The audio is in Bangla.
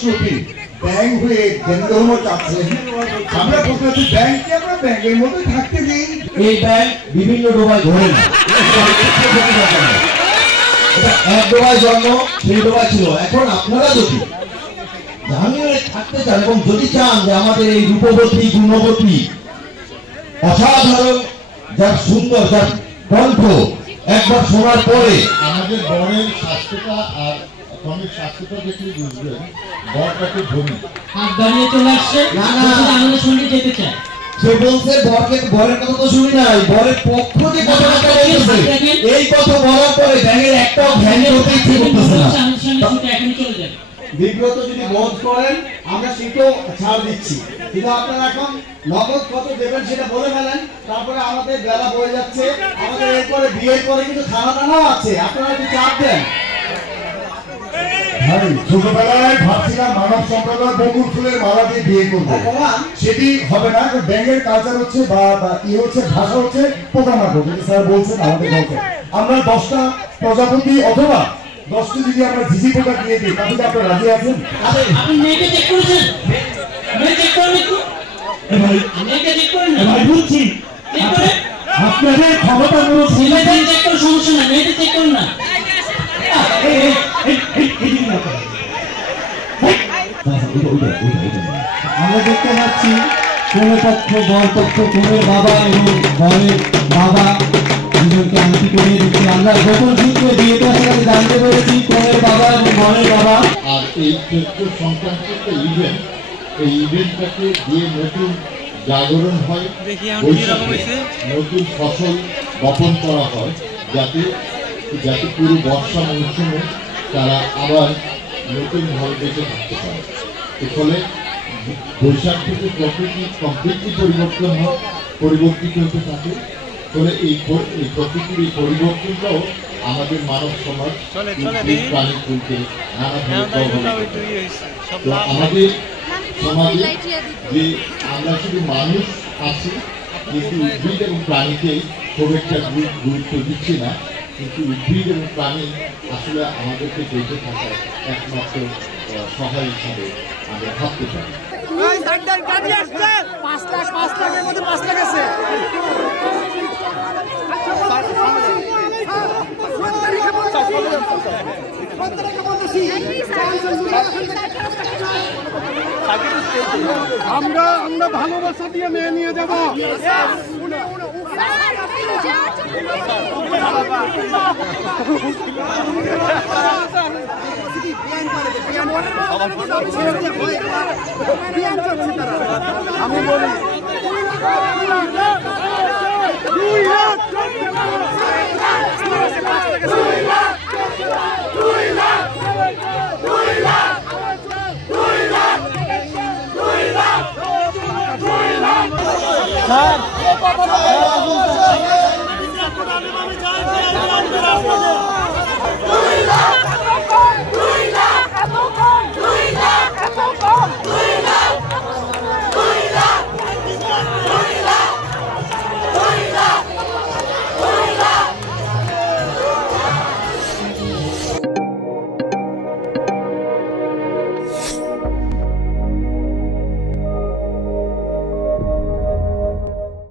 প্রশ্নটি ব্যাংক হয়ে কেন্দ্র চাচ্ছেন, আমরা প্রশ্ন হচ্ছে ব্যাংককে আমরা ব্যাংকের মধ্যে থাকতে দিই। এই ব্যাংক বিভিন্ন ডোবায় ঘোরে না, এক ডোবায় জন্ম, সেই ডোবায় ছিল। এখন আপনারা যদি জাহাঙ্গীরে থাকতে চান এবং যদি চান যে আমাদের এই রূপবতী গুণবতী অসাধারণ যার সুন্দর যার কণ্ঠ একবার শোনার পরে আমাদের বরের স্বাস্থ্যটা আর স্বামীর স্বাস্থ্যটা দেখলে বুঝবেন বরটাকে ধনী হাত দাঁড়িয়ে চলে আসছে। না না, আমাদের সঙ্গে যেতে চায়। সে বলছে বরের কথা তো শুনি নাই, বরের পক্ষ যে কথাটা বলতেছে এই কথা বলার পরে ব্যাঙের একটাও ধ্যান করতে ইচ্ছে করতেছে না। এখন চলে যাবে। বিব্রত যদি বোধ করেন আমরা সেটাও ছাড় দিচ্ছি, কিন্তু আপনারা এখন নগদ কত দেবেন সেটা বলে ফেলেন। তারপরে আমাদের বেলা বয়ে যাচ্ছে, আমাদের এরপরে বিয়ের পরে কিন্তু খানা দানাও আছে, আপনারা একটু চাপ দেন। ছোটবেলায় ভাবছিলাম মানব সম্প্রদায় বকুল ফুলের মালা দিয়ে বিয়ে করবো, সেটি হবে না। ব্যাংকের কালচার হচ্ছে বা হচ্ছে ভাষা হচ্ছে পোকামাকড়, যেটা স্যার বলছেন আমাদের গল্পে। আমরা 10টা প্রজাপতি অথবা 10টি যদি আমরা ঝিঝি পোকা দিয়ে দিই, তাহলে কি আপনারা রাজি আছেন? আপনি মেয়েকে চেক করেছেন? মেয়ে চেক করেন একটু, মেয়েকে চেক করেন না? ভাই বুঝছি চেক করে আপনাদের ক্ষমতা ছেলেদের চেক করে সমস্যা না, মেয়েদের চেক করেন না। আমরা দেখতে পাচ্ছি কনের পক্ষ বর পক্ষ কনের বাবা এবং বরের বাবা দুজনকে আংটি করিয়ে দিচ্ছি। আমরা গোপন সূত্রে বিয়েতে আসলে জানতে পেরেছি কনের বাবা এবং বরের বাবা। আর এই চৈত্র সংক্রান্ত একটা ইভেন্ট, এই ইভেন্টটাকে দিয়ে নতুন জাগরণ হয়, নতুন ফসল বপন করা হয়, যাতে যাতে পুরো বর্ষা মৌসুমে তারা আবার নতুনভাবে বেঁচে থাকতে পারে। এর ফলে বৈশাখ থেকে প্রকৃতি কমপ্লিটলি পরিবর্তিত হতে থাকে। ফলে এই প্রকৃতির এই পরিবর্তনটাও আমাদের মানব সমাজ প্রাণী তুলতে নানাভাবে প্রভাবিত। তো আমাদের সমাজে যে আমরা শুধু মানুষ আছি, কিন্তু উদ্ভিদ এবং প্রাণীকেই খুব একটা গুরুত্ব দিচ্ছি না, কিন্তু উদ্ভিদ এবং প্রাণী আসলে আমাদেরকে বেঁচে থাকার একমাত্র সহায় হিসাবে আমরা ভাবতে পারি। 5 লাখের মধ্যে 5 লাখ আছে। আমরা ভালোবাসা দিয়ে মেয়ে নিয়ে যাবো। আমি বলি স্যার